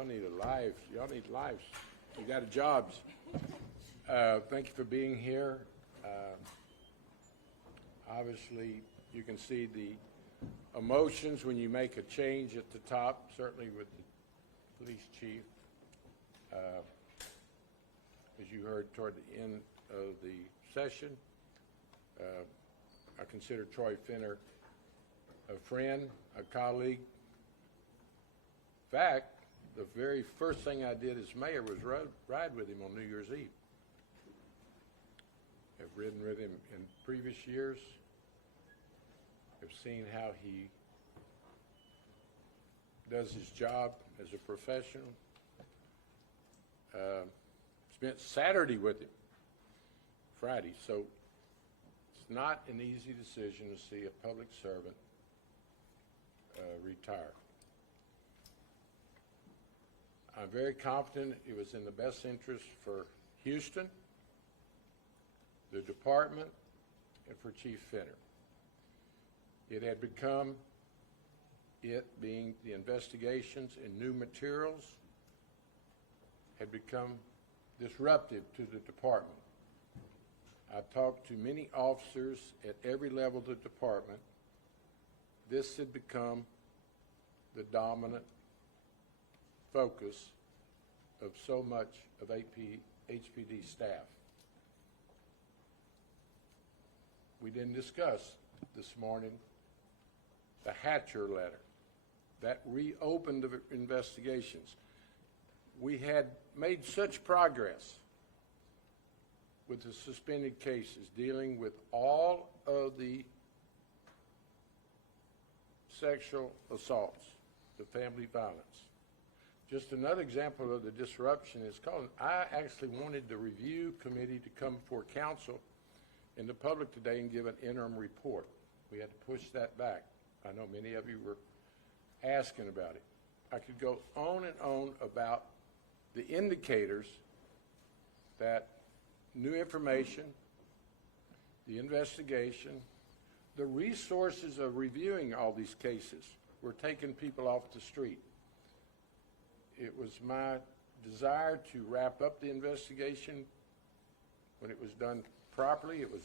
Y'all need a life. Y'all need lives. You got jobs. Thank you for being here. Obviously, you can see the emotions when you make a change at the top, certainly with the police chief. As you heard toward the end of the session, I consider Troy Finner a friend, a colleague. In fact, the very first thing I did as mayor was ride with him on New Year's Eve. I've ridden with him in previous years. I've seen how he does his job as a professional. Spent Saturday with him, Friday. So it's not an easy decision to see a public servant retire. I'm very confident it was in the best interest for Houston, the department, and for Chief Finner. It had become, it being the investigations and new materials, had become disruptive to the department. I talked to many officers at every level of the department. This had become the dominant focus of so much of HPD staff. We didn't discuss this morning the Hatcher letter. That reopened the investigations. We had made such progress with the suspended cases dealing with all of the sexual assaults, the family violence. Just another example of the disruption is called, I actually wanted the review committee to come before council and the public today and give an interim report. We had to push that back. I know many of you were asking about it. I could go on and on about the indicators that new information, the investigation, the resources of reviewing all these cases were taking people off the street. It was my desire to wrap up the investigation when it was done properly. It was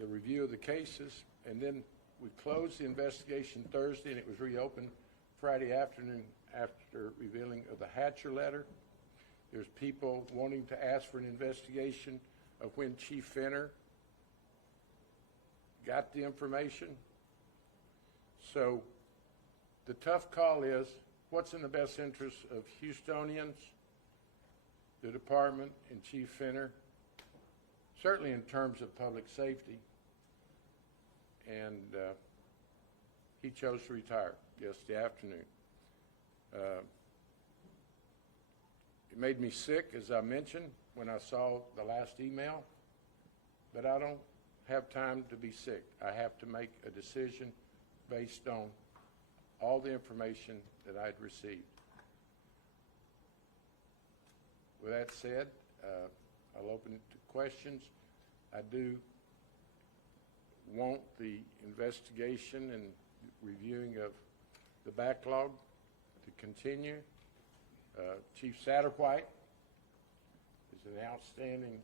the review of the cases, and then we closed the investigation Thursday, and it was reopened Friday afternoon after revealing of the Hatcher letter. There's people wanting to ask for an investigation of when Chief Finner got the information. So the tough call is, what's in the best interest of Houstonians, the department, and Chief Finner, certainly in terms of public safety. And he chose to retire yesterday afternoon. It made me sick, as I mentioned, when I saw the last email, but I don't have time to be sick. I have to make a decision based on all the information that I'd received. With that said, I'll open it to questions. I do want the investigation and reviewing of the backlog to continue. Chief Satterwhite is an outstanding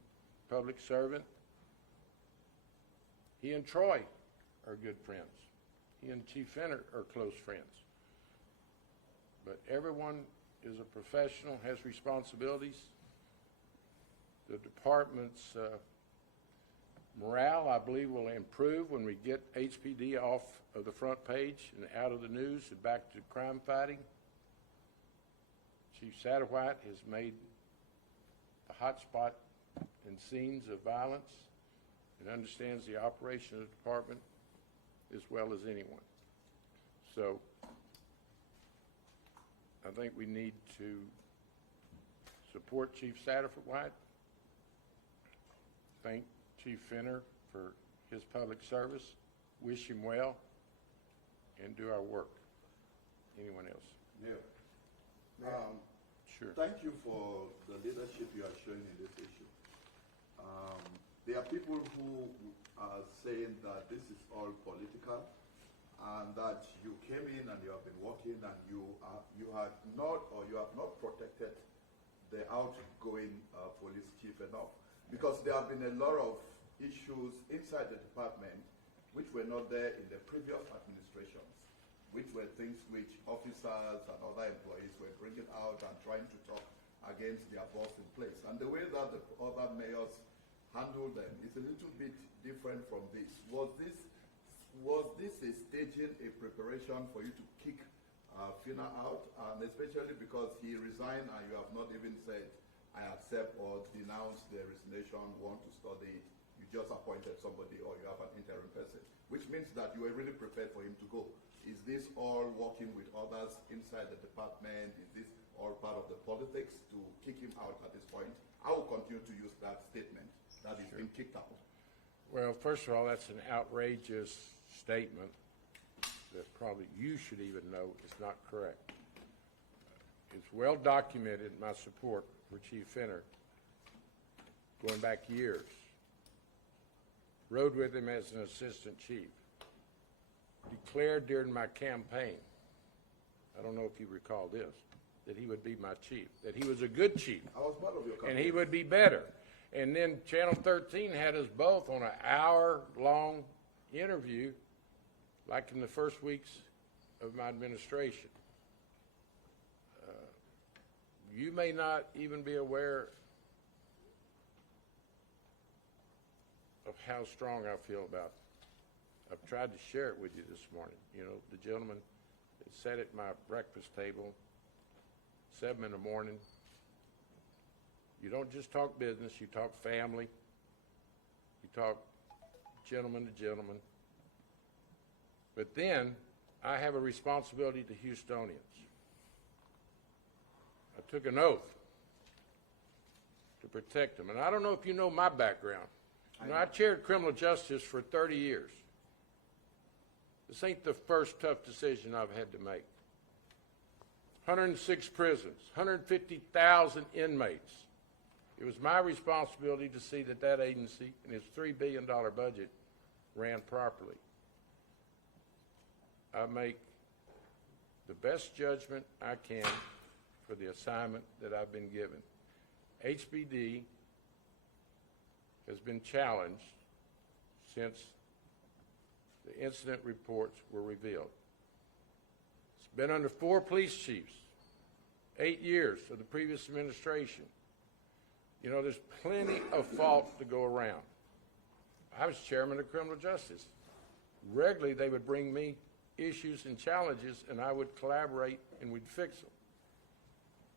public servant. He and Troy are good friends. He and Chief Finner are close friends. But everyone is a professional, has responsibilities. The department's morale, I believe, will improve when we get HPD off of the front page and out of the news and back to crime fighting. Chief Satterwhite has made the hot spot in scenes of violence and understands the operation of the department as well as anyone. So I think we need to support Chief Satterwhite, thank Chief Finner for his public service, wish him well, and do our work. Anyone else? Yeah. Sure. Thank you for the leadership you are showing in this issue. There are people who are saying that this is all political and that you came in and you have been working and you have not protected the outgoing police chief enough, because there have been a lot of issues inside the department which were not there in the previous administrations, which were things which officers and other employees were bringing out and trying to talk against their boss in place. And the way that the other mayors handled them is a little bit different from this. Was this a staging, a preparation for you to kick Fina out, and especially because he resigned and you have not even said, I accept or denounce the resignation, want to study it, you just appointed somebody or you have an interim person, which means that you were really prepared for him to go. Is this all working with others inside the department? Is this all part of the politics to kick him out at this point? I will continue to use that statement, that he's been kicked out. Well, first of all, that's an outrageous statement that probably you should even know is not correct. It's well documented, my support for Chief Finner, going back years. Rode with him as an assistant chief. Declared during my campaign, I don't know if you recall this, that he would be my chief, that he was a good chief. I was part of your campaign. And he would be better. And then Channel 13 had us both on an hour-long interview, like in the first weeks of my administration. You may not even be aware of how strong I feel about it. I've tried to share it with you this morning. You know, the gentleman that sat at my breakfast table, 7 in the morning. You don't just talk business, you talk family, you talk gentleman to gentleman. But then I have a responsibility to Houstonians. I took an oath to protect them. And I don't know if you know my background. You know, I chaired criminal justice for 30 years. This ain't the first tough decision I've had to make. 106 prisons, 150,000 inmates. It was my responsibility to see that that agency and its $3 billion budget ran properly. I make the best judgment I can for the assignment that I've been given. HBD has been challenged since the incident reports were revealed. It's been under 4 police chiefs, 8 years of the previous administration. You know, there's plenty of fault to go around. I was chairman of criminal justice. Regularly, they would bring me issues and challenges, and I would collaborate, and we'd fix them.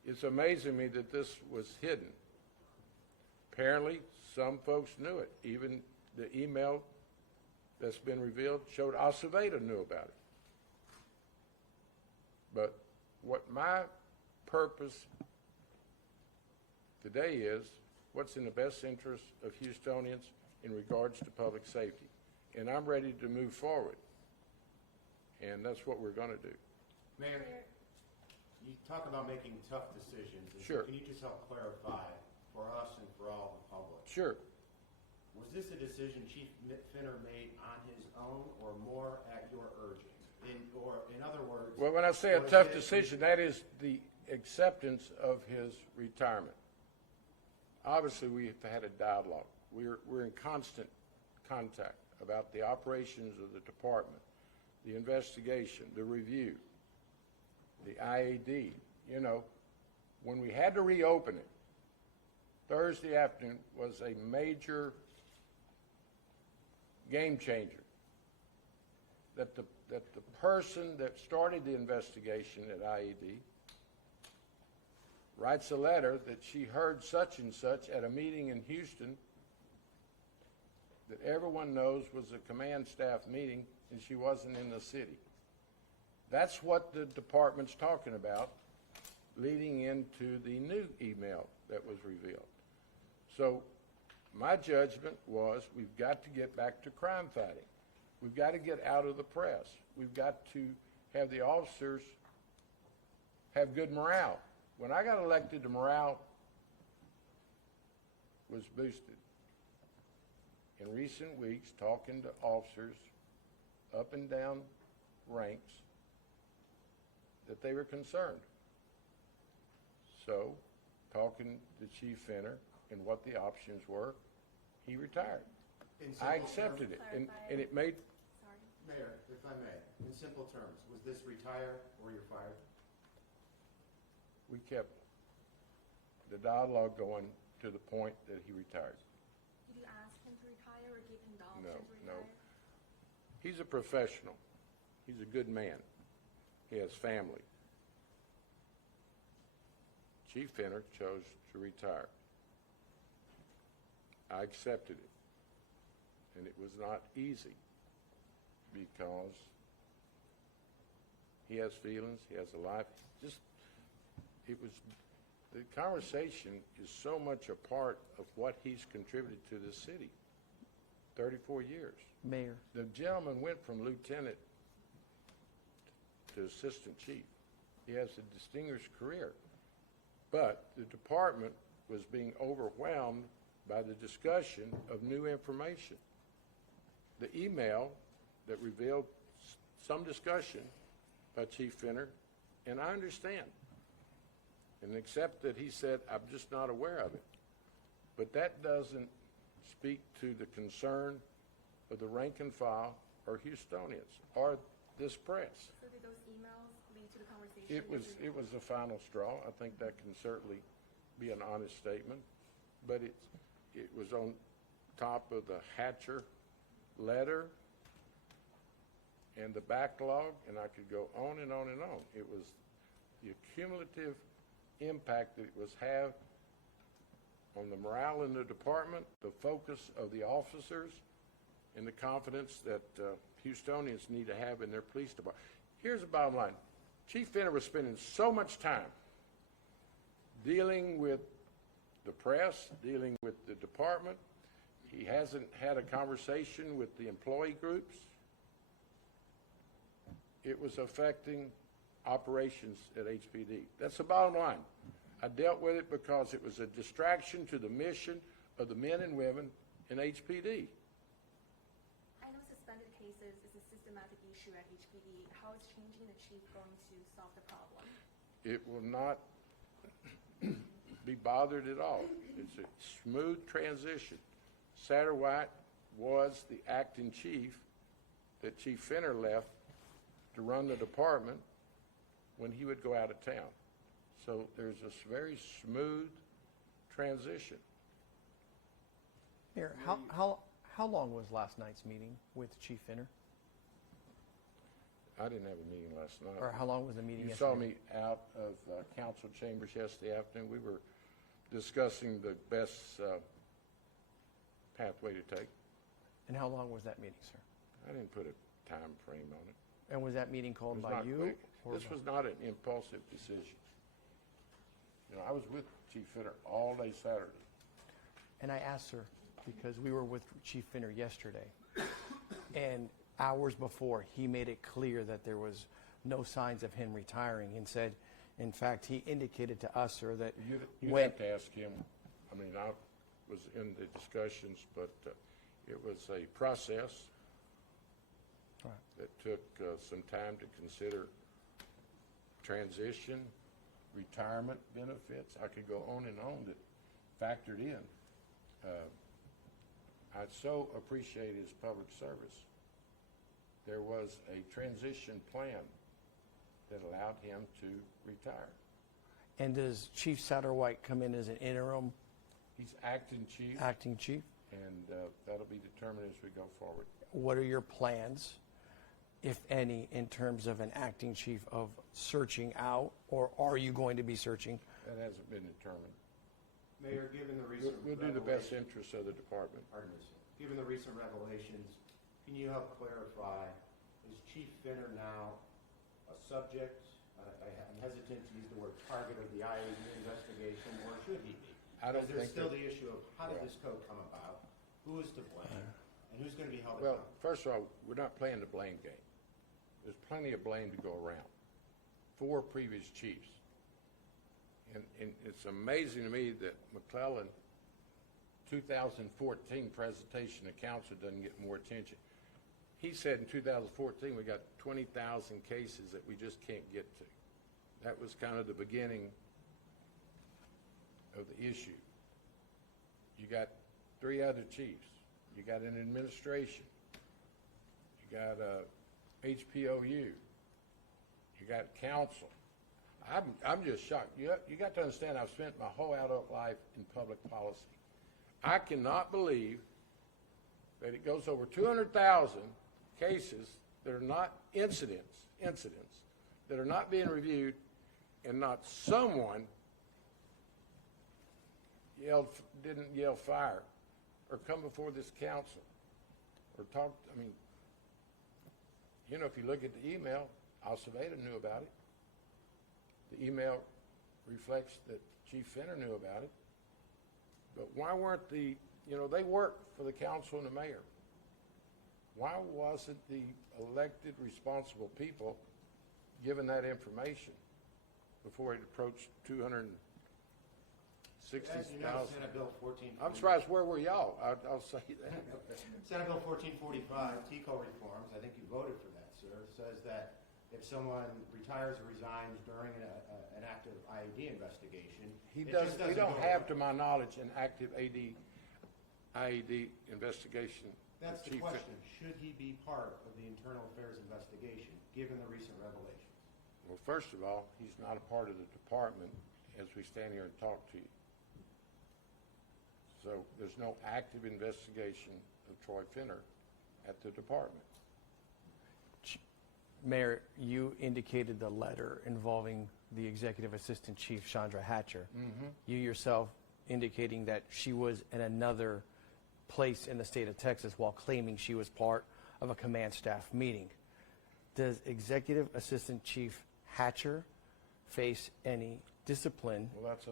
It's amazing to me that this was hidden. Apparently, some folks knew it. Even the email that's been revealed showed Acevedo knew about it. But what my purpose today is, what's in the best interest of Houstonians in regards to public safety. And I'm ready to move forward. And that's what we're going to do. Mayor, you talk about making tough decisions. Sure. Can you just help clarify for us and for all the public? Sure. Was this a decision Chief Finner made on his own or more at your urging? In other words... Well, when I say a tough decision, that is the acceptance of his retirement. Obviously, we've had a dialogue. We're in constant contact about the operations of the department, the investigation, the review, the IAD. You know, when we had to reopen it, Thursday afternoon was a major game changer. That the person that started the investigation at IAD writes a letter that she heard such and such at a meeting in Houston that everyone knows was a command staff meeting, and she wasn't in the city. That's what the department's talking about leading into the new email that was revealed. So my judgment was we've got to get back to crime fighting. We've got to get out of the press. We've got to have the officers have good morale. When I got elected, the morale was boosted. In recent weeks, talking to officers up and down ranks that they were concerned. So, talking to Chief Finner and what the options were, he retired. In I simple accepted it, terms- and it made, Sorry. Mayor, if I may, in simple terms, was this retire or you're fired? we kept the dialogue going to the point that he retired. Did you ask him to retire or give him the option No, to no. retire? He's a professional. He's a good man. He has family. Chief Finner chose to retire. I accepted it. And it was not easy because he has feelings, he has a life. The conversation is so much a part of what he's contributed to this city. 34 years. Mayor, The gentleman went from lieutenant to assistant chief. He has a distinguished career. But the department was being overwhelmed by the discussion of new information. The email that revealed some discussion by Chief Finner, and I understand, and except that he said, I'm just not aware of it. But that doesn't speak to the concern of the rank and file or Houstonians or this press. So did those emails lead to the conversation? It was the final straw. I think that can certainly be an honest statement. But it was on top of the Hatcher letter and the backlog, and I could go on and on and on. It was the cumulative impact that it was have on the morale in the department, the focus of the officers, and the confidence that Houstonians need to have in their police department. Here's the bottom line. Chief Finner was spending so much time dealing with the press, dealing with the department. He hasn't had a conversation with the employee groups. It was affecting operations at HPD. That's the bottom line. I dealt with it because it was a distraction to the mission of the men and women in HPD. I know suspended cases is a systematic issue at HPD. How is changing the chief going to solve the problem? It will not be bothered at all. It's a smooth transition. Satterwhite was the acting chief that Chief Finner left to run the department when he would go out of town. So there's this very smooth transition. Mayor, how long was last night's meeting with Chief Finner? I didn't have a meeting last night. Or how long was the meeting You yesterday? saw me out of council chambers yesterday afternoon. We were discussing the best pathway to take. And how long was that meeting, sir? I didn't put a time frame on it. And was that meeting It called was by not you? quick. or This by- was not an impulsive decision. You know, I was with Chief Finner all day Saturday. And I asked her, because we were with Chief Finner yesterday, and hours before, he made it clear that there was no signs of him retiring, and said, in fact, he indicated to us, sir, that You'd when, have to ask him. I mean, I was in the discussions, but it was a process Right. that took some time to consider transition, retirement benefits. I could go on and on that factored in. I so appreciate his public service. There was a transition plan that allowed him to retire. and does Chief Satterwhite come in as an interim He's acting chief, acting chief? and that'll be determined as we go forward. What are your plans, if any, in terms of an acting chief of searching out, or are you going to be searching? That hasn't been determined. Mayor, given the recent We'll do the best revelations- interests of the department. Pardon me, sir. Given the recent revelations, can you help clarify, is Chief Finner now a subject, I'm hesitant to use the word target of the IAB investigation, or should he be? I don't Because there's think still that- the issue of how did Yeah. this code come about, who is to blame, and who's going to be held Well, accountable? first of all, we're not playing the blame game. There's plenty of blame to go around. 4 previous chiefs. And it's amazing to me that McClellan, 2014 presentation to council doesn't get more attention. he said in 2014, we got 20,000 cases that we just can't get to. That was kind of the beginning of the issue. You got 3 other chiefs. You got an administration. You got a HPOU. You got council. I'm just shocked. You got to understand, I've spent my whole adult life in public policy. I cannot believe that it goes over 200,000 cases that are not incidents that are not being reviewed, and not someone didn't yell fire or come before this council or talk. I mean, you know, if you look at the email, Alceveda knew about it. The email reflects that Chief Finner knew about it. But why weren't they work for the council and the mayor. Why wasn't the elected, responsible people given that information before it approached 260,000? As you know, Senate Bill 14. I'm surprised, where were y'all? I'll say that. Senate Bill 1445, TICO reforms, I think you voted for that, sir, says that if someone retires or resigns during an active IED investigation, We it just doesn't don't go have, away. to my knowledge, an active IED investigation. That's the Chief- question. Should he be part of the internal affairs investigation, given the recent revelations? Well, first of all, he's not a part of the department as we stand here and talk to you. So there's no active investigation of Troy Finner at the department. Mayor, you indicated the letter involving the Executive Assistant Chief, Chandra Hatcher. You yourself indicating that she was in another place in the state of Texas while claiming she was part of a command staff meeting. Does Executive Assistant Chief Hatcher face any discipline? Well, that's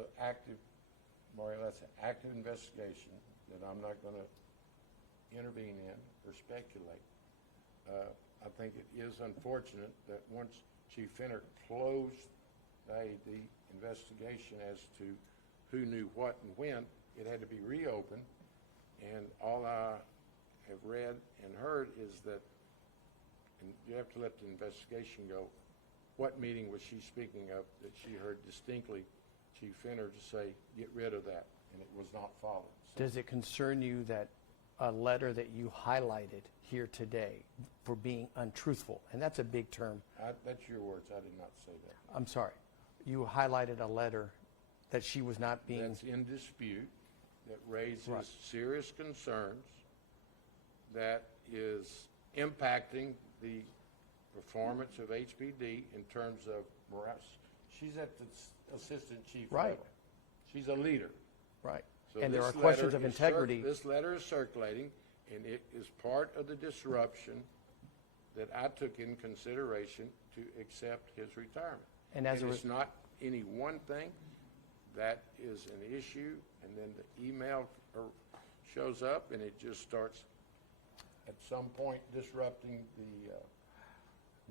Mario, that's an active investigation that I'm not going to intervene in or speculate. I think it is unfortunate that once Chief Finner closed the investigation as to who knew what and when, it had to be reopened. And all I have read and heard is that, and you have to let the investigation go, what meeting was she speaking of that she heard distinctly Chief Finner to say, get rid of that, and it was not followed. So Does it concern you that a letter that you highlighted here today for being untruthful, and that's a big term. that's your words. I did not say that. I'm sorry. You highlighted a letter that she was not being. That's in dispute, that raises Right. serious concerns, that is impacting the performance of HPD in terms of morale. She's at the assistant chief Right. level. She's a leader. Right. So And there this are questions letter of is integrity. This letter is circulating, and it is part of the disruption that I took in consideration to accept his retirement. And as a it's not any one thing. That is an issue, and then the email shows up, and it just starts at some point disrupting the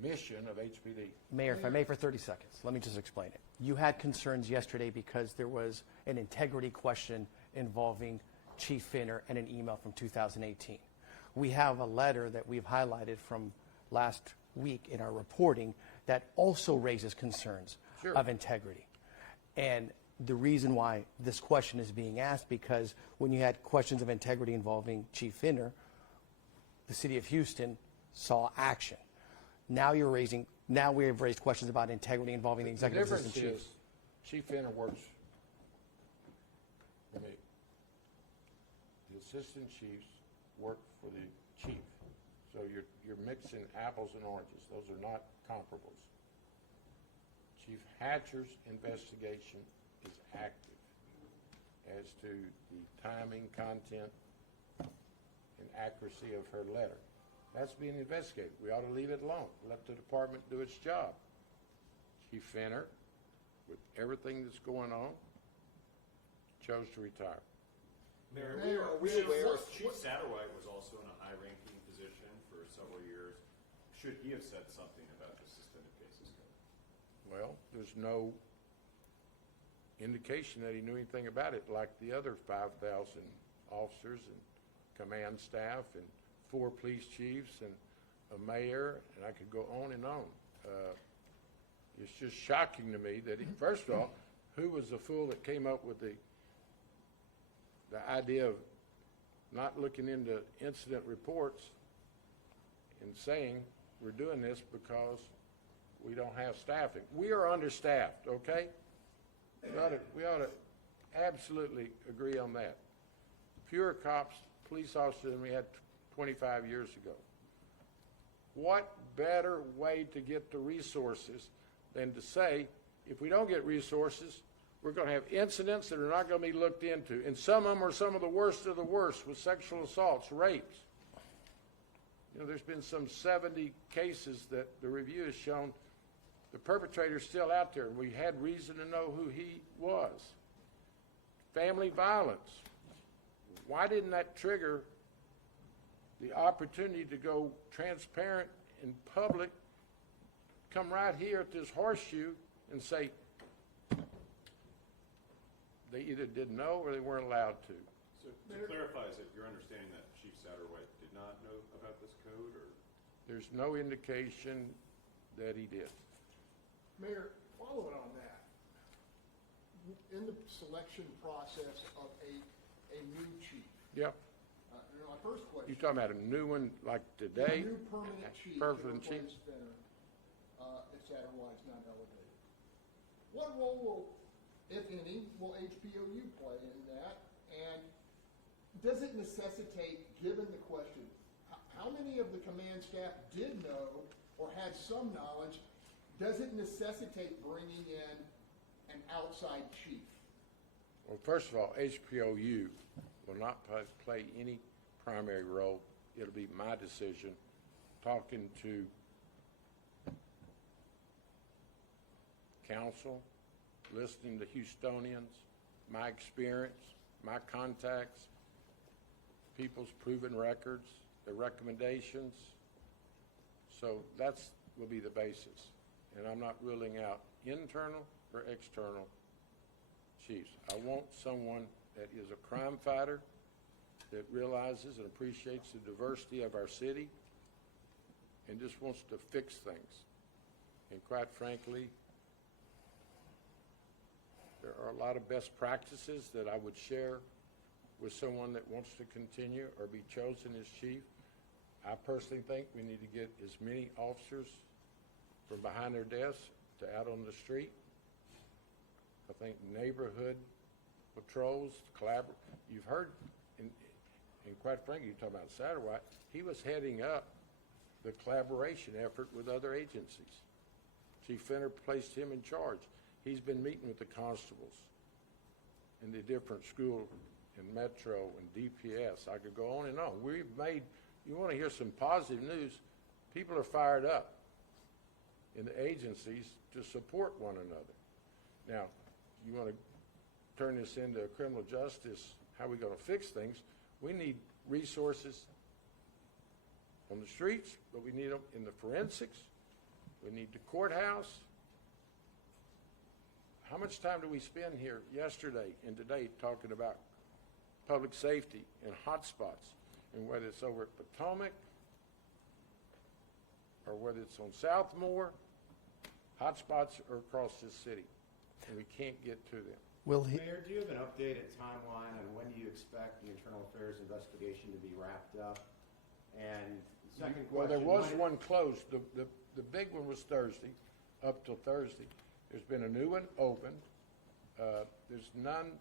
mission of HPD. Mayor, if I may for 30 seconds, let me just explain it. You had concerns yesterday because there was an integrity question involving Chief Finner and an email from 2018. We have a letter that we've highlighted from last week in our reporting that also raises concerns Sure. of integrity. And the reason why this question is being asked, because when you had questions of integrity involving Chief Finner, the city of Houston saw action. Now we have raised questions about integrity involving the The executive difference assistant chief. is Chief Finner works for me. The assistant chiefs work for the chief. So you're mixing apples and oranges. Those are not comparables. Chief Hatcher's investigation is active as to the timing, content, and accuracy of her letter. That's being investigated. We ought to leave it alone. Let the department do its job. Chief Finner, with everything that's going on, chose to retire. Mayor, are we aware Chief Satterwhite was also in a high-ranking position for several years? Should he have said something about the suspended cases code? Well, there's no indication that he knew anything about it, like the other 5,000 officers and command staff and 4 police chiefs and a mayor, and I could go on and on. It's just shocking to me that, first of all, who was the fool that came up with the idea of not looking into incident reports and saying we're doing this because we don't have staffing? We are understaffed, okay? We ought to absolutely agree on that. Fewer cops, police officers than we had 25 years ago. What better way to get the resources than to say, if we don't get resources, we're going to have incidents that are not going to be looked into. And some of them are some of the worst of the worst, with sexual assaults, rapes. You know, there's been some 70 cases that the review has shown the perpetrator's still out there. We had reason to know who he was. Family violence. Why didn't that trigger the opportunity to go transparent in public, come right here at this horseshoe and say they either didn't know or they weren't allowed to? So to clarify, is it your understanding that Chief Satterwhite did not know about this code, or? There's no indication that he did. Mayor, following on that, in the selection process of a new chief, Yep. my first question. You talking about a new one like today? A new permanent chief. Permanent to chief. replace Fenner, if Satterwhite's not delegated. What role will, if any, will HPOU play in that? And does it necessitate, given the question, how many of the command staff did know or had some knowledge? Does it necessitate bringing in an outside chief? Well, first of all, HPOU will not play any primary role. It'll be my decision, talking to council, listening to Houstonians, my experience, my contacts, people's proven records, their recommendations. So that's will be the basis. And I'm not ruling out internal or external chiefs. I want someone that is a crime fighter, that realizes and appreciates the diversity of our city, and just wants to fix things. And quite frankly, there are a lot of best practices that I would share with someone that wants to continue or be chosen as chief. I personally think we need to get as many officers from behind their desks to out on the street. I think neighborhood patrols, you've heard, and quite frankly, you're talking about Satterwhite, he was heading up the collaboration effort with other agencies. Chief Fenner placed him in charge. He's been meeting with the constables in the different schools in Metro and DPS. I could go on and on. We've made, you want to hear some positive news, people are fired up in the agencies to support one another. Now, you want to turn this into criminal justice, how are we going to fix things? We need resources on the streets, but we need them in the forensics. We need the courthouse. How much time do we spend here yesterday and today talking about public safety and hotspots, and whether it's over at Potomac or whether it's on Southmore, hotspots are across this city, and we can't get to them. Will he? Mayor, do you have an updated timeline on when you expect the internal affairs investigation to be wrapped up? And second Well, question. there was when- one closed. The big one was Thursday, up till Thursday. There's been a new one opened. There's none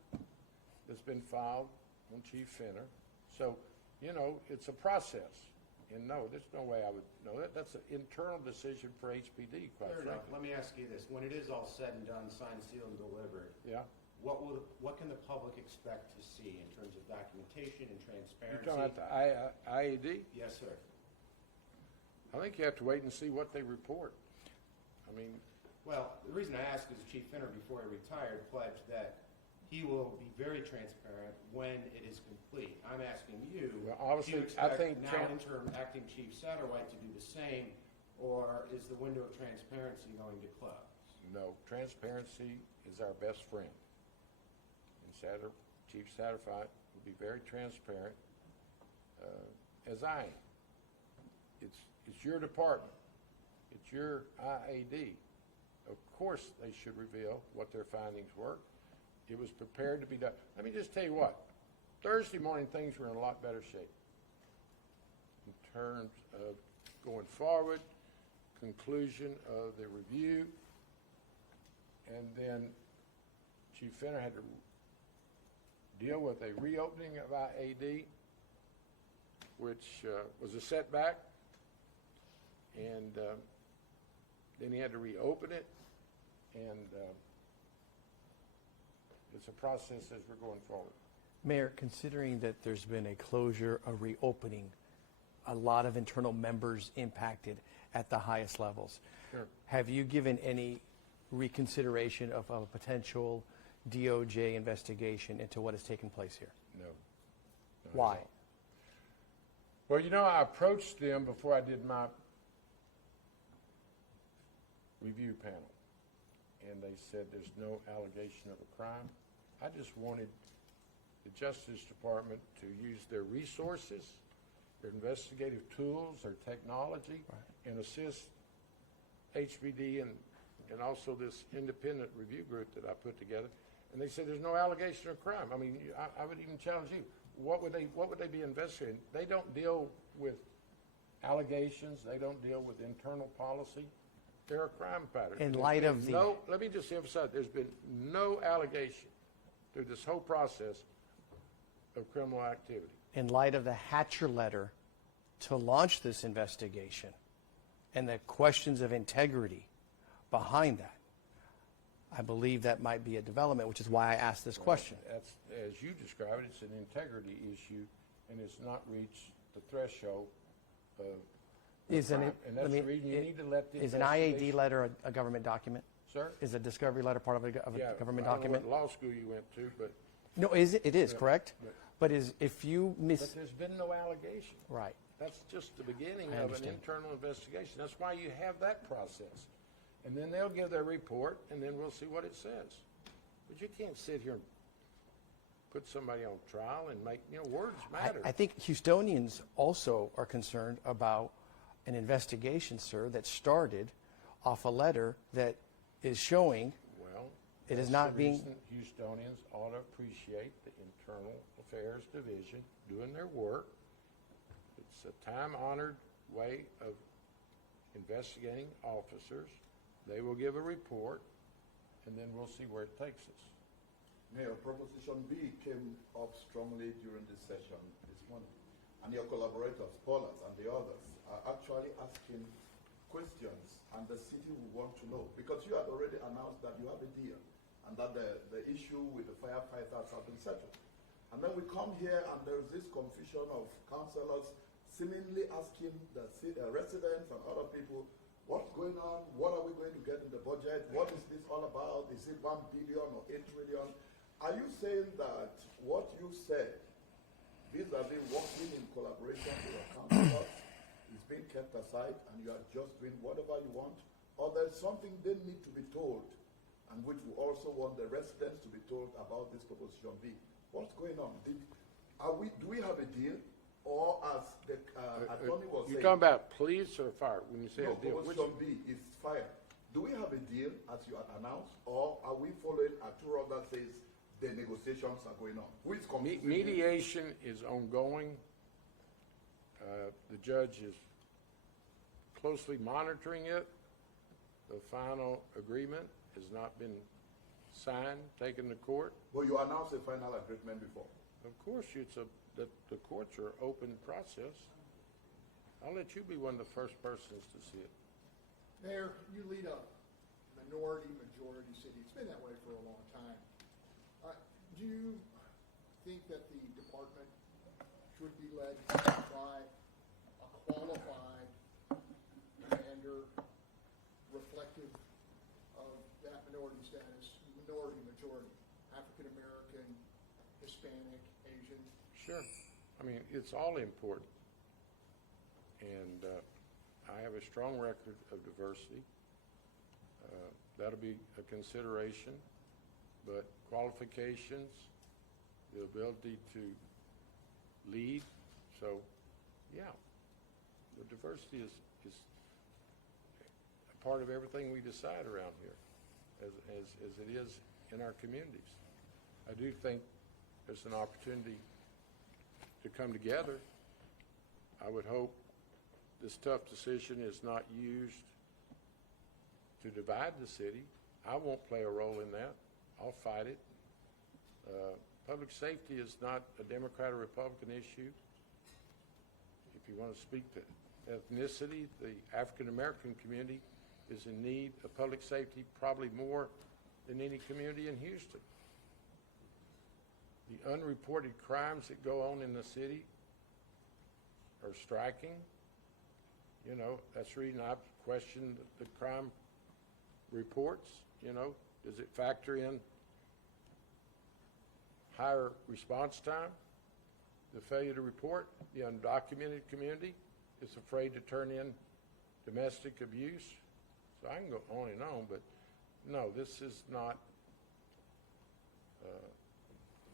that's been filed on Chief Fenner. So, you know, it's a process. And no, there's no way I would know that. That's an internal decision for HPD, quite Fair enough. frankly. Let me ask you this. When it is all said and done, signed, sealed, and delivered, Yeah? what can the public expect to see in terms of documentation and You're transparency? talking about the IAD? Yes, sir. I think you have to wait and see what they report. I mean, Well, the reason I ask is Chief Fenner, before he retired, pledged that he will be very transparent when it is complete. I'm asking you, Well, do obviously, you I expect think now interim acting Chief Satterwhite to do the same, or is the window of transparency going to close? no, transparency is our best friend. And Chief Satterwhite will be very transparent, as I am. it's your department. It's your IAD. Of course, they should reveal what their findings were. It was prepared to be done. Let me just tell you what. Thursday morning, things were in a lot better shape in terms of going forward, conclusion of the review, and then Chief Fenner had to deal with a reopening of IAD, which was a setback, and then he had to reopen it, and it's a process as we're going forward. Mayor, considering that there's been a closure, a reopening, a lot of internal members impacted at the highest levels, Sure. have you given any reconsideration of a potential DOJ investigation into what has taken place here? No. Not at Why? all. Well, you know, I approached them before I did my review panel, and they said there's no allegation of a crime. I just wanted the Justice Department to use their resources, their investigative tools, their technology, and assist HBD and also this independent review group that I put together. And they said there's no allegation of crime. I mean, I would even challenge you. What would they be investigating? They don't deal with allegations. They don't deal with internal policy. They're a crime pattern. In There's light been of the- no, let me just emphasize, there's been no allegation through this whole process of criminal activity. In light of the Hatcher letter to launch this investigation and the questions of integrity behind that, I believe that might be a development, which is why I asked this question. That's, as you described it, it's an integrity issue, and it's not reached the threshold of Is an, crime. And that's the reason you need to let the is an IAD investigation- letter a government document? Sir? Is a discovery letter part of a Yeah, government I don't know document? what law school you went to, but No, it is, Yeah, correct? but- But if you miss, there's been no allegation. right, That's just the beginning I of an understand. internal investigation. That's why you have that process. And then they'll give their report, and then we'll see what it says. But you can't sit here and put somebody on trial and make, words matter. I think Houstonians also are concerned about an investigation, sir, that started off a letter that is showing Well, it is that's not the being- reason Houstonians ought to appreciate the Internal Affairs Division doing their work. It's a time-honored way of investigating officers. They will give a report, and then we'll see where it takes us. Mayor, Proposition B came up strongly during this session this morning. And your collaborators, Paulus and the others, are actually asking questions, and the city will want to know. Because you had already announced that you have a deal, and that the issue with the firefighters have been settled. And then we come here, and there's this confusion of councillors seemingly asking the residents and other people, what's going on? What are we going to get in the budget? What is this all about? Is it 1 billion or 8 trillion? Are you saying that what you said, vis-a-vis working in collaboration with your councillors, is being kept aside and you are just doing whatever you want? Or there's something they need to be told, and which we also want the residents to be told about this Proposition B? What's going on? Do we have a deal? Or as the attorney was You're saying, talking about police or fire when you say no, a deal? Which- Proposition B is fire. Do we have a deal as you had announced, or are we following a tour that says the negotiations are going on? Who is confusing me? Mediation is ongoing. The judge is closely monitoring it. The final agreement has not been signed, taken to court. Well, you announced a final agreement before. Of course, the courts are open process. I'll let you be one of the first persons to see it. Mayor, you lead a minority-majority city. It's been that way for a long time. Do you think that the department should be led by a qualified commander reflective of that minority status, minority-majority, African-American, Hispanic, Asian? Sure. I mean, it's all important. And I have a strong record of diversity. That'll be a consideration. But qualifications, the ability to lead. So, yeah, the diversity is a part of everything we decide around here, as it is in our communities. I do think there's an opportunity to come together. I would hope this tough decision is not used to divide the city. I won't play a role in that. I'll fight it. Public safety is not a Democrat or Republican issue. If you want to speak to ethnicity, the African American community is in need of public safety probably more than any community in Houston. The unreported crimes that go on in the city are striking. You know, that's the reason I've questioned the crime reports. You know, does it factor in higher response time? The failure to report? The undocumented community is afraid to turn in domestic abuse? So I can go on and on, but no, this is not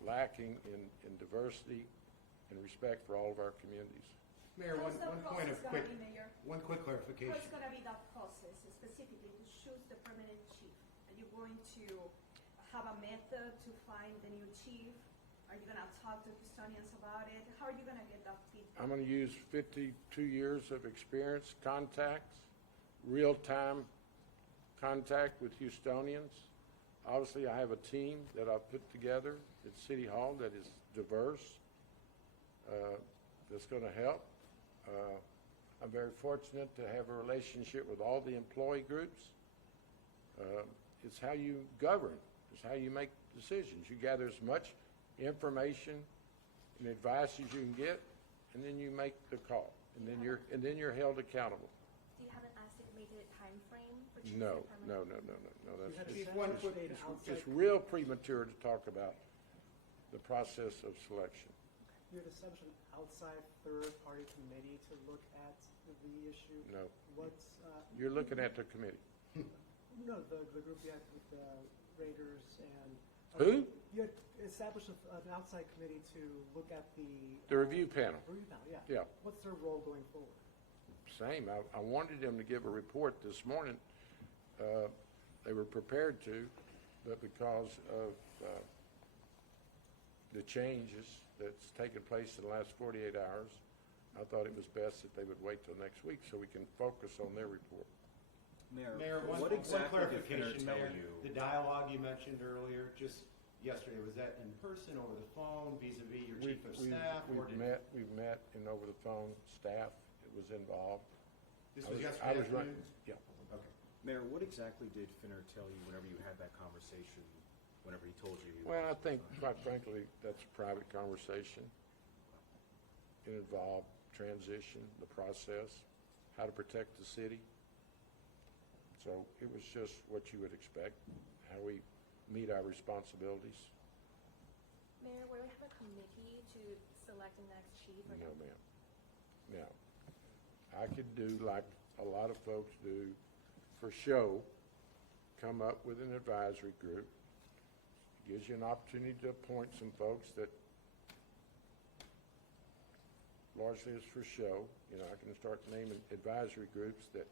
lacking in diversity and respect for all of our communities. Mayor, How's the one point of process quick, gonna be, Mayor? one quick clarification. What's gonna be that process specifically to choose the permanent chief? Are you going to have a method to find the new chief? Are you gonna talk to Houstonians about it? How are you gonna get that feedback? I'm going to use 52 years of experience, contacts, real-time contact with Houstonians. Obviously, I have a team that I've put together at City Hall that is diverse, that's going to help. I'm very fortunate to have a relationship with all the employee groups. It's how you govern. It's how you make decisions. You gather as much information and advice as you can get, and then you make the call, and then you're held accountable. Do you have an estimated time frame for choosing No, the permanent? no. That's Chief, just, one it's- quick- it's real premature to talk about the process of selection. You had established an outside third-party committee to look at the issue. No, What's, you're looking at the committee. no, the group you had with the Raiders and. Who? You had established an outside committee to look at the. The review panel. Review panel, yeah. Yeah. What's their role going forward? Same. I wanted them to give a report this morning. They were prepared to, but because of the changes that's taken place in the last 48 hours, I thought it was best that they would wait till next week so we can focus on their report. Mayor, one what exactly did Finner clarification, tell Mayor. you? The dialogue you mentioned earlier, just yesterday, was that in person, over the phone, vis-a-vis your chief of staff? or did- We've met and over the phone, staff was involved. This I was I yesterday was running. afternoon? Yeah. Okay. Mayor, what exactly did Finner tell you whenever you had that conversation, whenever he told you? he Well, I was- think, quite frankly, that's a private conversation. It involved transition, the process, how to protect the city. So it was just what you would expect, how we meet our responsibilities. Mayor, will we have a committee to select the next chief? Or No, ma'am. No. I could do like a lot of folks do for show, come up with an advisory group. Gives you an opportunity to appoint some folks that largely is for show. You know, I can start naming advisory groups that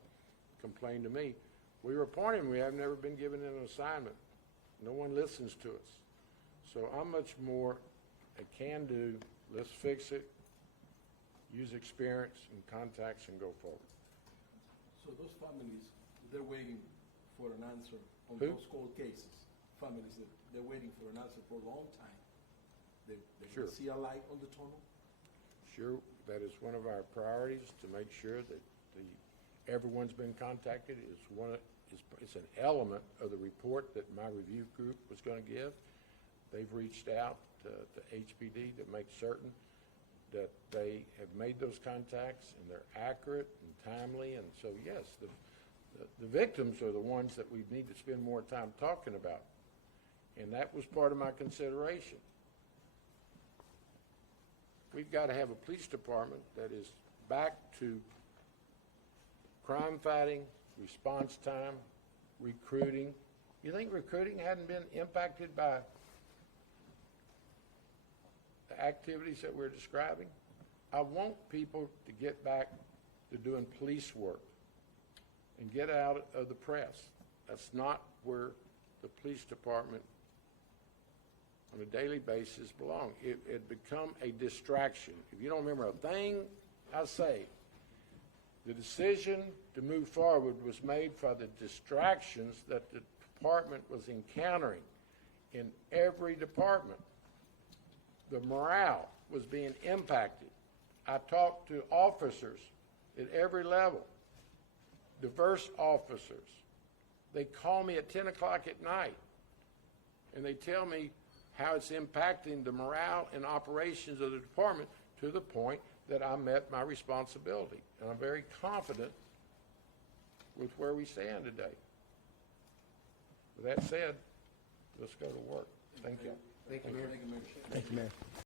complain to me. We were appointing, we have never been given an assignment. No one listens to us. So I'm much more a can-do, let's fix it, use experience and contacts and go forward. So those families, they're waiting for an answer on Who? those cold cases. Families, they're waiting for an answer for a long time. They Sure. see a light on the tunnel. Sure, that is one of our priorities, to make sure that everyone's been contacted. It's an element of the report that my review group was going to give. They've reached out to HPD to make certain that they have made those contacts and they're accurate and timely. And so, yes, the victims are the ones that we need to spend more time talking about. And that was part of my consideration. We've got to have a police department that is back to crime fighting, response time, recruiting. You think recruiting hadn't been impacted by the activities that we're describing? I want people to get back to doing police work. and get out of the press. That's not where the police department on a daily basis belong. It had become a distraction. If you don't remember a thing I say, the decision to move forward was made for the distractions that the department was encountering in every department. The morale was being impacted. I talked to officers at every level, diverse officers. They call me at 10 o'clock at night, and they tell me how it's impacting the morale and operations of the department to the point that I met my responsibility. And I'm very confident with where we stand today. With that said, let's go to work. Thank you. Thank you, Mayor. Thank you, Mayor. Thank you, Mayor.